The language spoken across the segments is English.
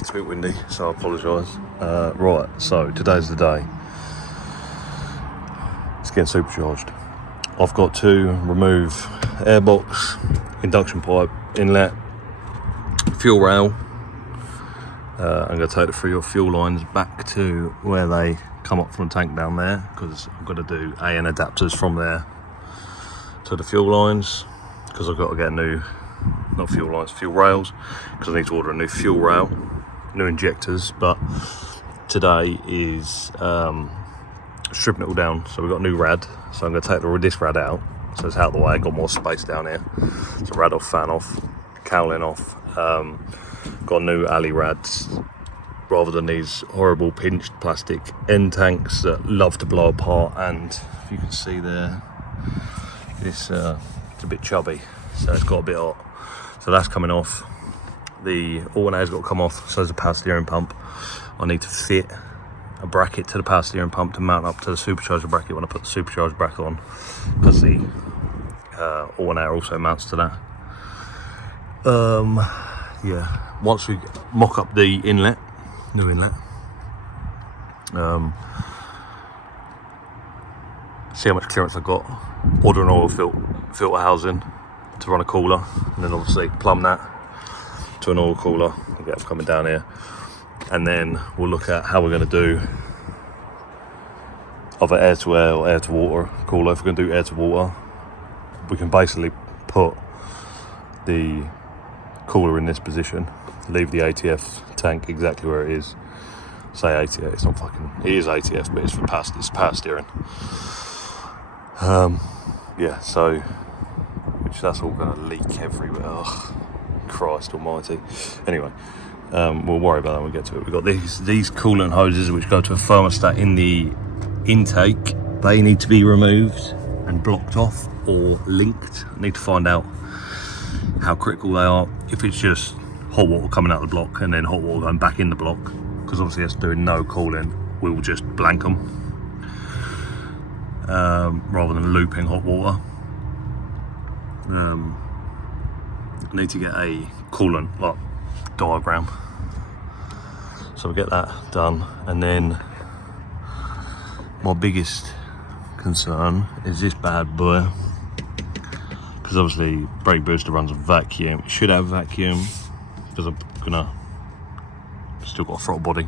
It's a bit windy, so I apologise. Right, so today's the day. It's getting supercharged. I've got to remove airbox, induction pipe, inlet, fuel rail. I'm going to take the three fuel lines back to where they come up from the tank down there, because I've got to do AN adapters from there to the fuel lines, because I've got to get new, not fuel lines, fuel rails, because I need to order a new fuel rail, new injectors. But today is stripping it all down, so we've got a new rad, so I'm going to take this rad out, so it's out of the way. I've got more space down here, so rad off, fan off, cowling off. Got new alley rads rather than these horrible pinched plastic end tanks that love to blow apart. And if you can see there, it's a bit chubby, so it's got a bit hot, so that's coming off. The alternator's got to come off, so there's a power steering pump. I need to fit a bracket to the power steering pump to mount up to the supercharger bracket when I put the supercharger bracket on, because the alternator also mounts to that. Yeah, once we mock up the inlet, new inlet, see how much clearance I've got, order an oil filter housing to run a cooler, and then obviously plumb that to an oil cooler. I'll get them coming down here, and then we'll look at how we're going to do either air to air or air to water cooler. If we're going to do air to water, we can basically put the cooler in this position, leave the ATF tank exactly where it is. Say ATF, it's not fucking, it is ATF, but it's for power steering. Yeah, so which that's all going to leak everywhere. Oh, Christ almighty. Anyway, we'll worry about that when we get to it. We've got these coolant hoses which go to a thermostat in the intake. They need to be removed and blocked off or linked. I need to find out how critical they are. If it's just hot water coming out of the block and then hot water going back in the block, because obviously it's doing no cooling, we will just blank them rather than looping hot water. I need to get a coolant diagram, so we'll get that done. And then my biggest concern is this bad boy, because obviously brake booster runs a vacuum. It should have vacuum, because I'm gonna still got a throttle body,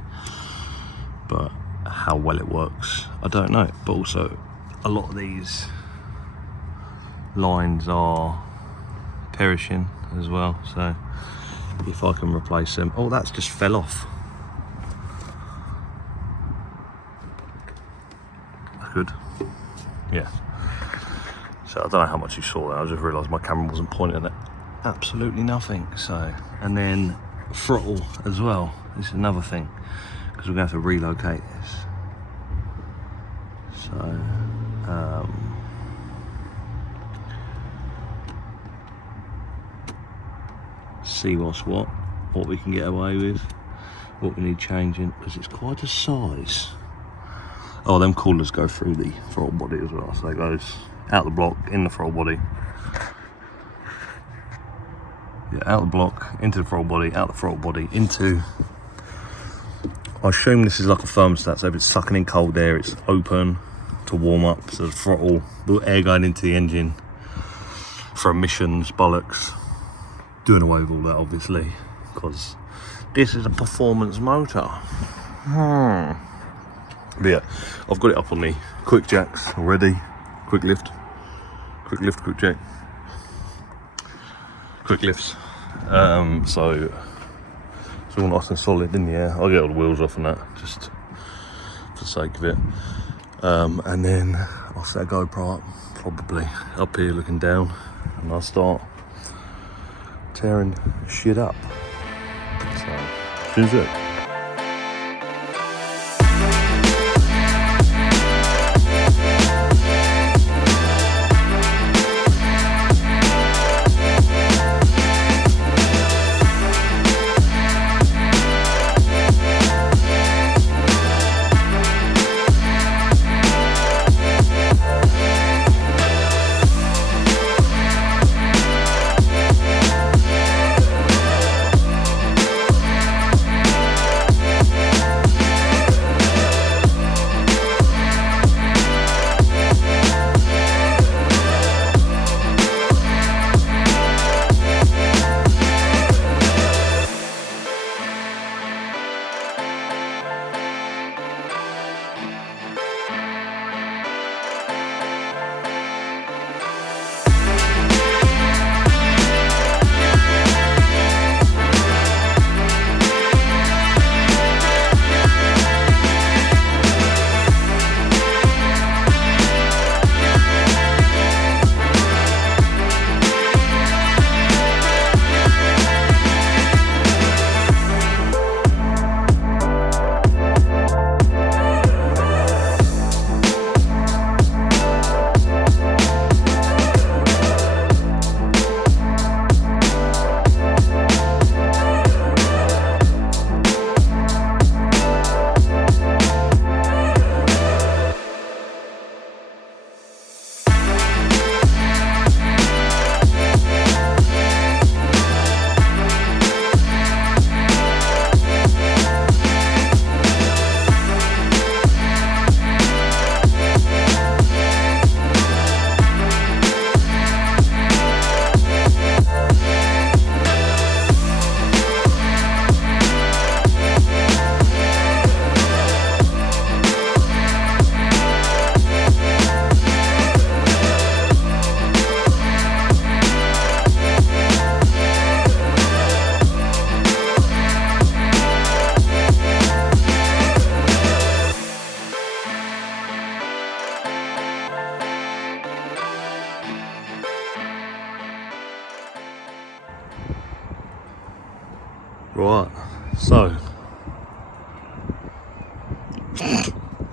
but how well it works I don't know. But also a lot of these lines are perishing as well, so if I can replace them. Oh, that's just fell off. That's good. Yeah, so I don't know how much you saw there. I just realised my camera wasn't pointing at absolutely nothing. So, and then throttle as well. This is another thing, because we're going to have to relocate this. So, see what we can get away with, what we need changing, because it's quite a size. Oh, them coolers go through the throttle body as well, so it goes out the block, in the throttle body. Yeah, out the block, into the throttle body, out the throttle body, into... I assume this is like a thermostat, so if it's sucking in cold air, it's open to warm up, so the throttle, the air going into the engine for emissions, bollocks. Doing away with all that, obviously, because this is a performance motor. But yeah, I've got it up on the quick jacks already. Quick lift, quick jack, quick lifts. So it's all nice and solid in the air. I'll get all the wheels off and that, just for the sake of it. And then I'll set a GoPro up, probably up here looking down, and I'll start tearing shit up. So, here's it.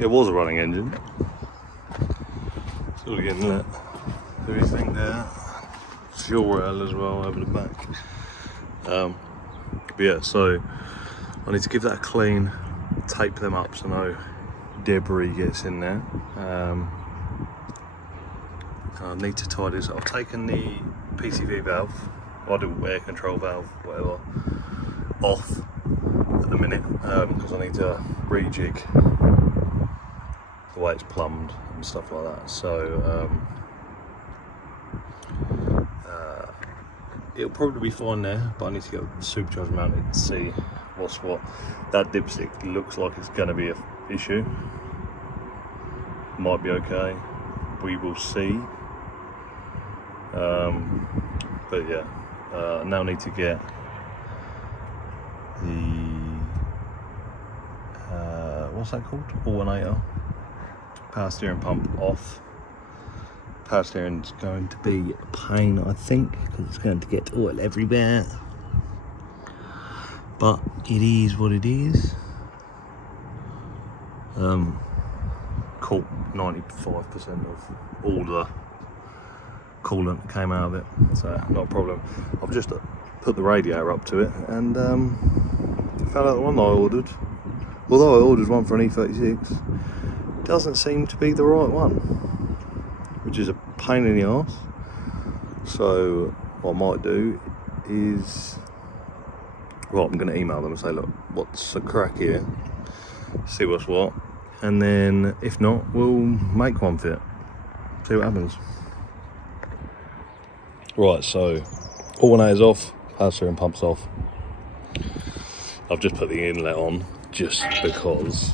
it was a running engine. Still getting lit. Everything there. Fuel rail as well over the back. But yeah, so I need to give that a clean, tape them up so no debris gets in there. I need to tie this. I've taken the PCV valve, I do air control valve, whatever, off at the minute because I need to rejig the way it's plumbed and stuff like that. So it'll probably be fine there, but I need to get the supercharger mounted to see what's what. That dipstick looks like it's going to be an issue. Might be okay. We will see. But yeah, I now need to get the what's that called? Alternator. Power steering pump off. Power steering's going to be a pain, I think, because it's going to get oil everywhere. But it is what it is. Caught 95% of all the coolant that came out of it, so not a problem. I've just put the radiator up to it and found out the one that I ordered, although I ordered one for an E36, doesn't seem to be the right one, which is a pain in the arse. So what I might do is, well, I'm going to email them and say, look, what's the crack here, see what's what, and then if not, we'll make one fit, see what happens. Right, so alternator's off, power steering pump's off. I've just put the inlet on just because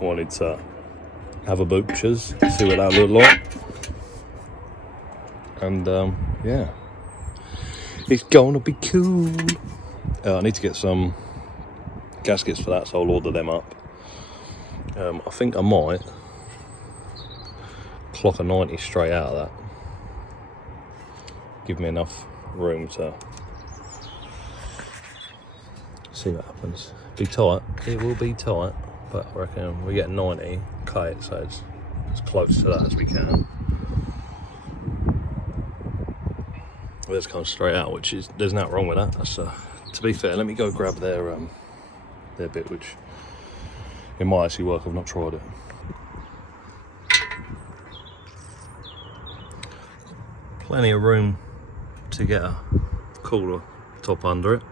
I wanted to have a butcher's, see what that looked like. And yeah, it's gonna be cool. I need to get some gaskets for that, so I'll order them up. I think I might clock a 90 straight out of that. Give me enough room to see what happens. Be tight, it will be tight, but I reckon we get 90, cut it so it's as close to that as we can. Let's come straight out, which is, there's nothing wrong with that. That's to be fair, let me go grab their bit, which it might actually work. I've not tried it. Plenty of room to get a cooler top under it.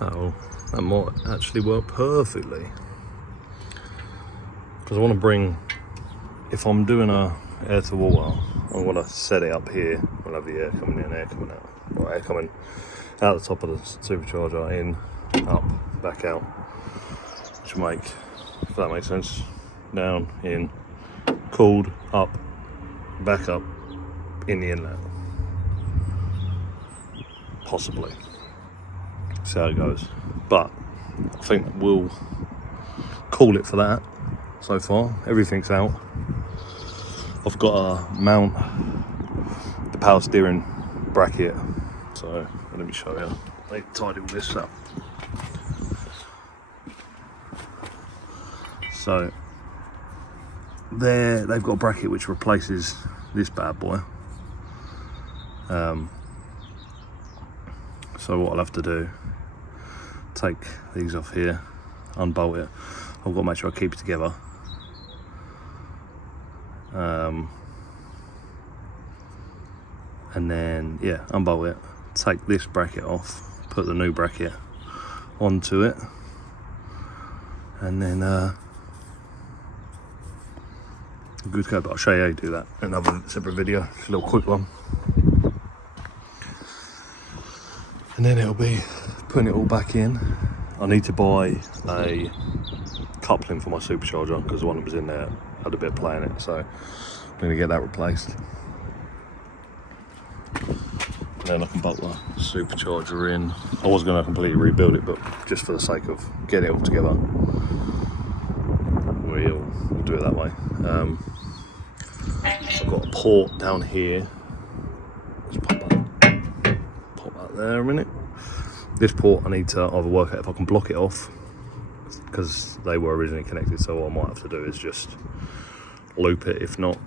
That might actually work perfectly, because I want to bring, if I'm doing a air to water, I want to set it up here. We'll have the air coming in, air coming out, or air coming out the top of the supercharger, in, up, back out, which will make, if that makes sense, down, in, cooled, up, back up, in the inlet. Possibly. See how it goes. But I think we'll call it for that so far. Everything's out. I've got to mount the power steering bracket. So let me show you. They tied all this up. So there, they've got a bracket which replaces this bad boy. So what I'll have to do, take these off here, unbolt it. I've got to make sure I keep it together. And then, yeah, unbolt it, take this bracket off, put the new bracket onto it, and then good to go. But I'll show you how you do that in another separate video, just a little quick one. And then it'll be putting it all back in. I need to buy a coupling for my supercharger, because the one that was in there had a bit of play in it, so I'm going to get that replaced. And then I can bolt the supercharger in. I was going to completely rebuild it, but just for the sake of getting it all together, we'll do it that way. So I've got a port down here. Let's pop that there a minute. This port I need to either work out if I can block it off because they were originally connected, so what I might have to do is just loop it. If not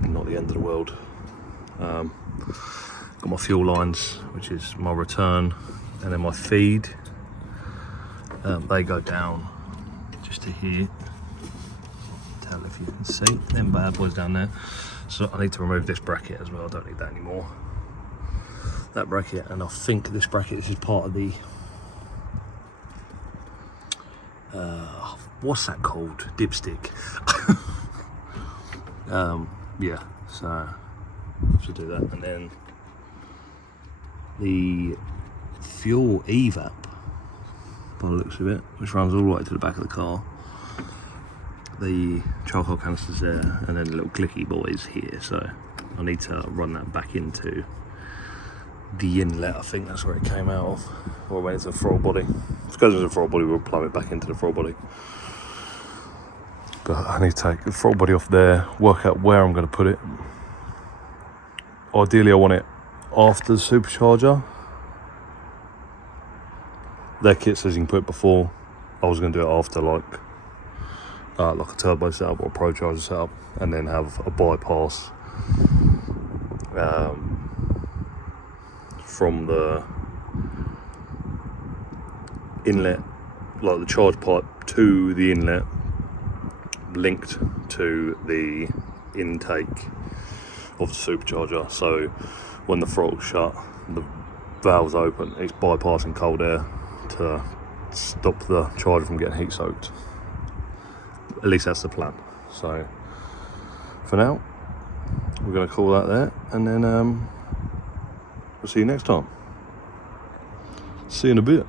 the end of the world. Got my fuel lines, which is my return, and then my feed. They go down just to here. Tell if you can see them bad boys down there. So I need to remove this bracket as well. I don't need that anymore. That bracket, and I think this bracket, this is part of the what's that called? Dipstick. Yeah, so I should do that. And then the fuel evap, by the looks of it, which runs all the way to the back of the car. The charcoal canisters there, and then the little clicky boys here. So I need to run that back into the inlet. I think that's where it came out of, or when it's a throttle body. If it goes into the throttle body, we'll plumb it back into the throttle body. But I need to take the throttle body off there, work out where I'm going to put it. Ideally, I want it after the supercharger. Their kit says you can put it before. I was going to do it after, like a turbo setup or a pro charger setup, and then have a bypass from the inlet, like the charge pipe to the inlet, linked to the intake of the supercharger. So when the throttle's shut, the valve's open, it's bypassing cold air to stop the charger from getting heat soaked. At least that's the plan. So for now, we're going to call that there, and then we'll see you next time. See you in a bit.